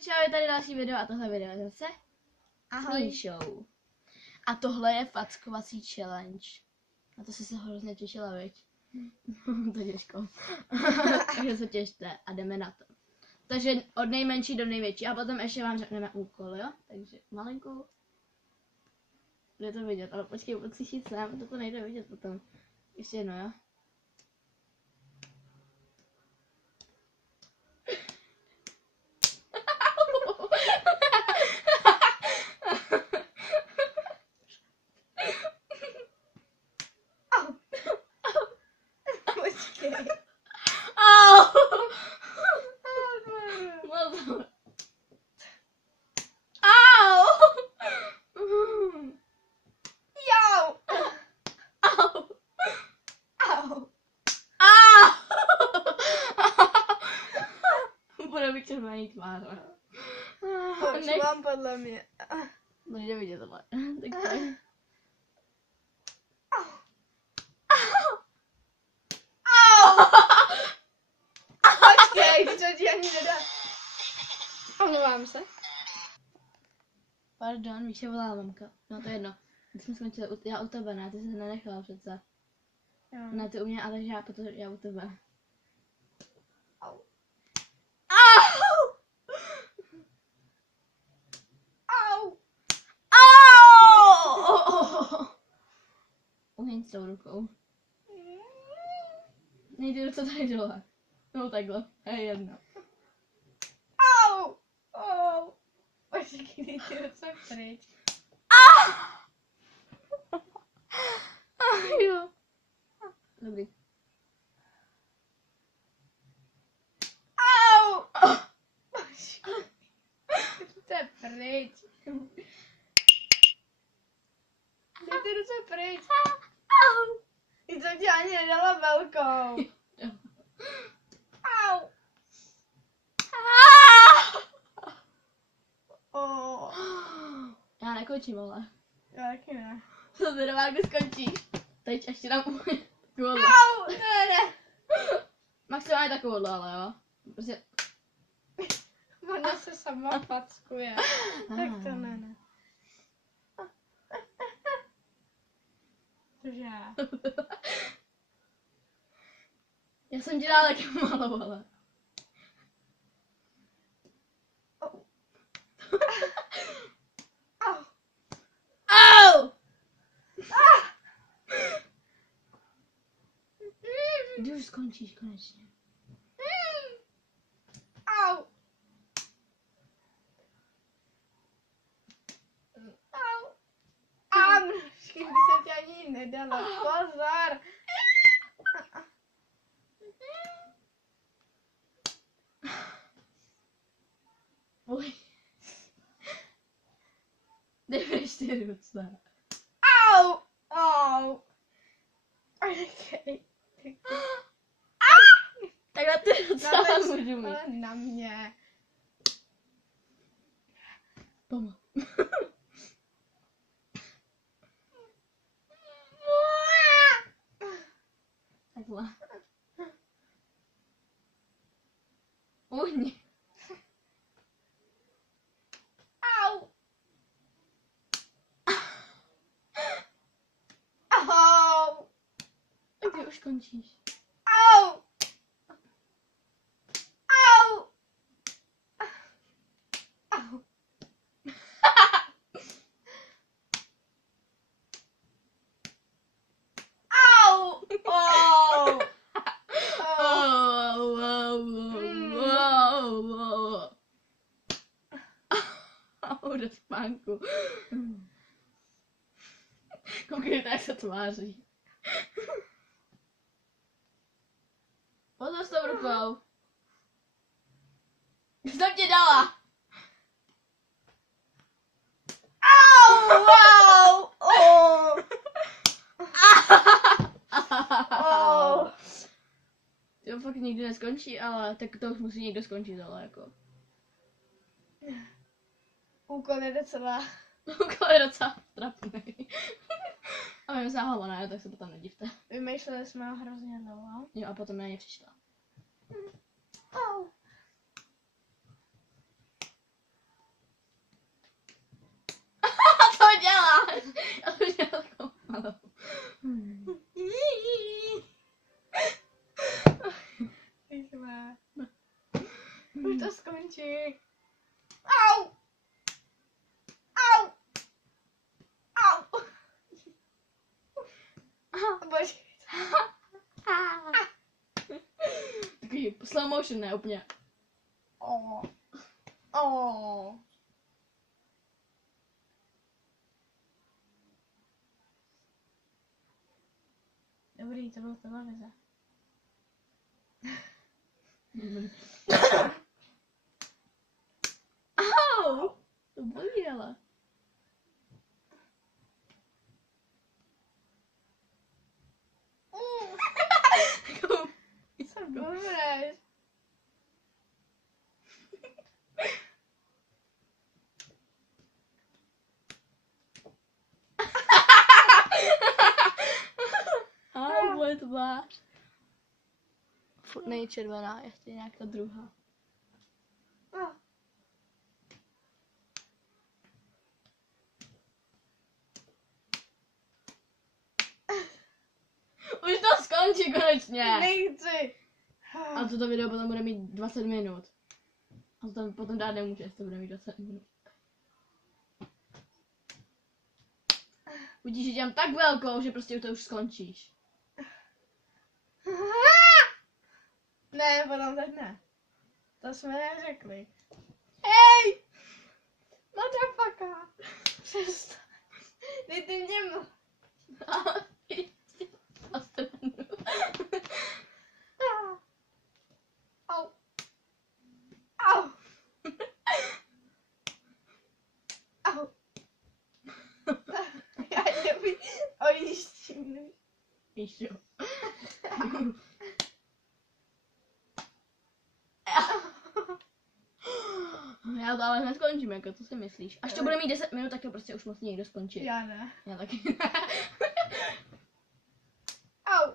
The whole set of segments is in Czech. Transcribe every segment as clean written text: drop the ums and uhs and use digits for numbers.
Čau, je tady další video a tohle video je zase Ahoj. Show. A tohle je fackovací challenge. A to jsi se hrozně těšila, viď? To je těžko. Takže se těšte a jdeme na to. Takže od nejmenší do největší a potom ještě vám řekneme úkol, jo? Takže malinkou. Jde to vidět, ale počkej, musíš jít sem, to nejde vidět potom. Ještě jedno, jo? Bude mi červený tvář. Už mám podle mě. Nejde vidět tohle. Tak to je. Počkej, to ti ani nedá. Omlouvám se. Pardon, víš, že volá mamka. No to je jedno. Když jsme skončili, já u tebe, ne, ty jsi se nenechala přece. Jo. Ne, ty u mě, ale já u tebe. Au. Au! Au. Au! Uhyň s tou rukou. Nejde to tady dole. No takhle, to je jedno. Au. Au. Počkej, ty se pryč. Jo. Dobrý. Au. Počkej. To je pryč. Dej ty ruce pryč. Au! I to ti ani nedala velkou. Au. Oh. Já nekončím, ale. Já taky ne. Co ty doma, kdy skončíš? Teď ještě dám takovouhle. Au, ne. Maximálně takovouhle, ale jo. Prostě. Ona se sama fackuje. Tak to ne. Cože? Já jsem ti dala taky malou, ale. Au. Au! Kdy už skončíš konečně? Au. Au. A mružky by se ti ani nedala. Pozor. Uj. Dej ty ruce. Au. Au. Okay. Takhle ty ruce ale můžu mít. Ale na mě. Pomal. Takhle. Uhni. Au. Au. Kdy už končíš? Au. Au. Au. Au. Oh. Do spánku. Koukejte, jak se tváří. Pozor s tou rukou. Jsem ti dala. Au. Wow. Oh. Oh. To fakt nikdy neskončí, ale tak to už musí někdo skončit, ale jako. Úkol je docela. Úkol je docela trapný. A my se hlava ne, tak se potom nedivte. Vymýšleli jsme ho hrozně dlouho. Jo, a potom na ně přišla. Au. Au! Au! Au! Bože. Takový slow motion, ne úplně. Oh. Oh. Dobrý, to bylo televize. Au! To bolí, ale. Takovou- Co dobré. Au, moje tvář. Furt není červená, ještě nějak ta druhá. Oh. Už to skončí konečně. Nechci. A toto video potom bude mít 20 minut. A to potom dát nemůže, jestli to bude mít 20 minut. Vidíš, že dělám tak velkou, že prostě to už skončíš. Ne, potom tak ne. To jsme neřekli. Hej! Motherfucker! Přestaň. Dejte mě Au. Au. Au. Já nevím, ojištím. Víš jo. Já to ale neskončím, jako to si myslíš. Až to bude mít 10 minut, tak to prostě už musí někdo skončit. Já ne. Já taky ne. Au.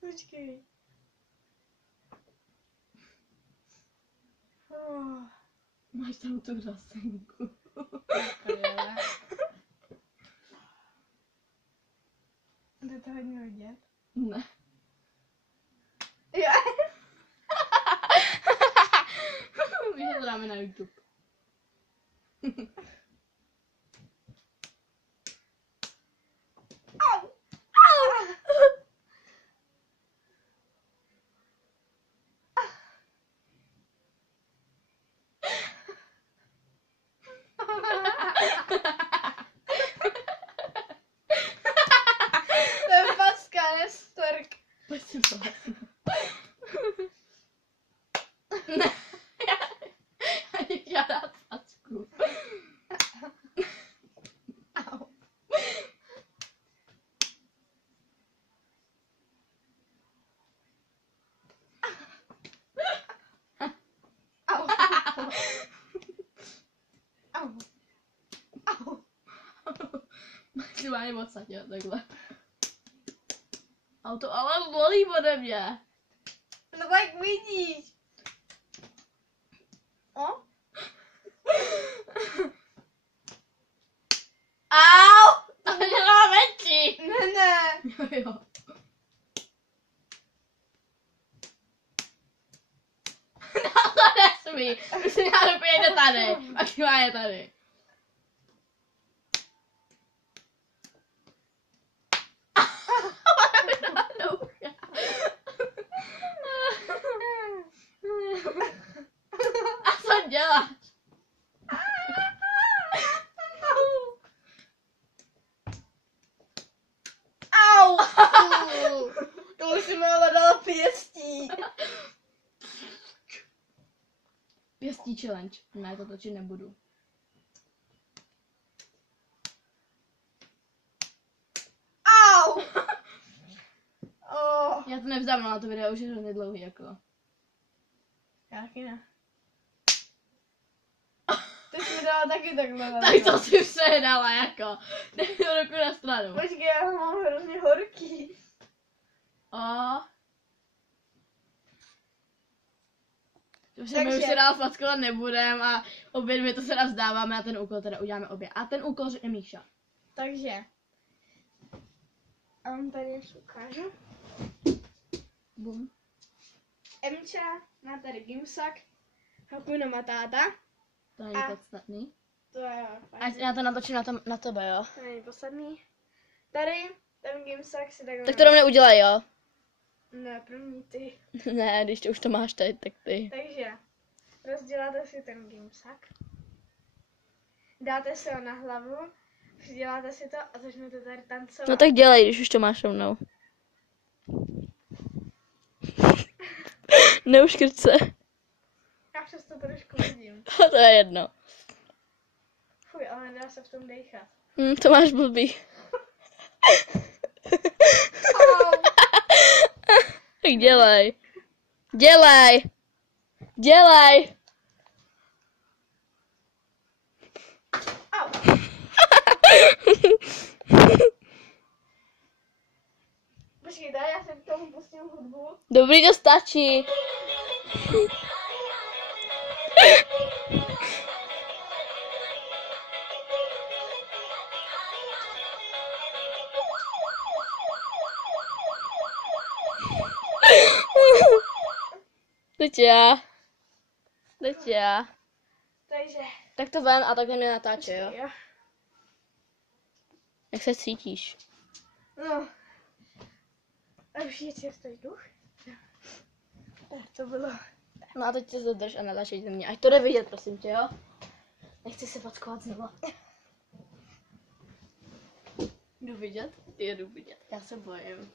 Počkej. Máš tam tu rasenku. Jde to hodně vidět? Ne. Jo. Víš, že to dáme na YouTube. Au. Au. To je facka, ne stork. Pojď si vlastně. Ne. Já nechtěla dát facku. Au. Au. Au. Au. Si má je odsaď, jo, takhle. Auto ale bolí ode mě. No tak vidíš. O? Au! To dělá větší. Ne. Jo, jo. No to nesmí. Už si já dopějde tady. Pak má je tady. A co děláš? Au. To už jsem ale dala pěstí. Pěstí challenge. Ne, to točit nebudu. Au. Oh. Já to nevzdám, ale to video už je hrozně dlouhý, jako. Já taky ne. Ty jsi mi dala taky takhle. Tak to si předala, jako. Dej ruku na stranu. Počkej, já ho mám hrozně horký. Takže my už se dál fackovat nebudem a obě dvě to se dá vzdáváme a ten úkol teda uděláme obě. A ten úkol řekne Míša. Takže A on tady ještě ukážu. Bum. Emča má tady gimsak. Hakuna Matata. To není A- podstatný. To je Ať já to natočím na tebe, jo? To není poslední. Tady ten gimsak si takhle... Tak to do mě udělej, jo? Ne, pro mě ty. Ne, když to už to máš tady, tak ty. Takže rozděláte si ten gimsak. Dáte si ho na hlavu. Přiděláte si to a začnete tady tancovat. No tak dělej, když už to máš rovnou. Neuškrť se. Já přesto trošku vidím. To je jedno. Fuj, ale nedá se v tom dejchat. To máš blbý. Tak dělej. Dělej. Dělej. Au. Počkejte, já jsem k tomu pustím hudbu. Dobrý, to stačí. Teď já. Takže, Tak to vem a takhle mě natáče, jo? jo. Jak se cítíš? No. A už je čerstvý duch. Tak to bylo. No a teď tě zadrž a natáčejte mě. Ať to jde vidět, prosím tě, jo? Nechci se fackovat znova. Jdu vidět? Jdu vidět. Já se bojím.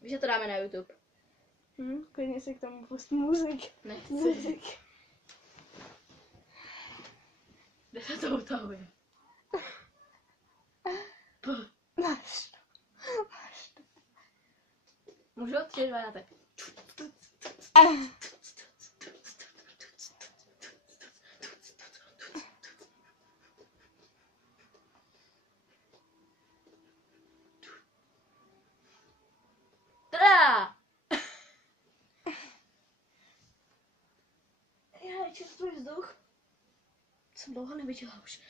Víš, že to dáme na YouTube. Klidně si k tomu pust muzik. Nechci. Muzik. Kde se to utahuje? Máš to. Můžu? 3, 2, 1, tak. Tada! Já čerstvý vzduch. Jsem dlouho neviděla už.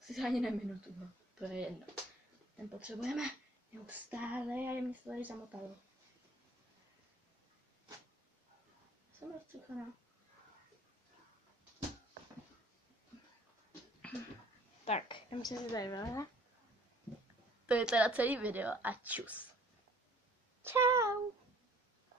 Si ani na minutu, no. To je jedno. Ten potřebujeme neustále a je mě se tady zamotalo. Jsem rozcuchaná. Tak, jdem si tady vyle. To je teda celý video a čus. Čau.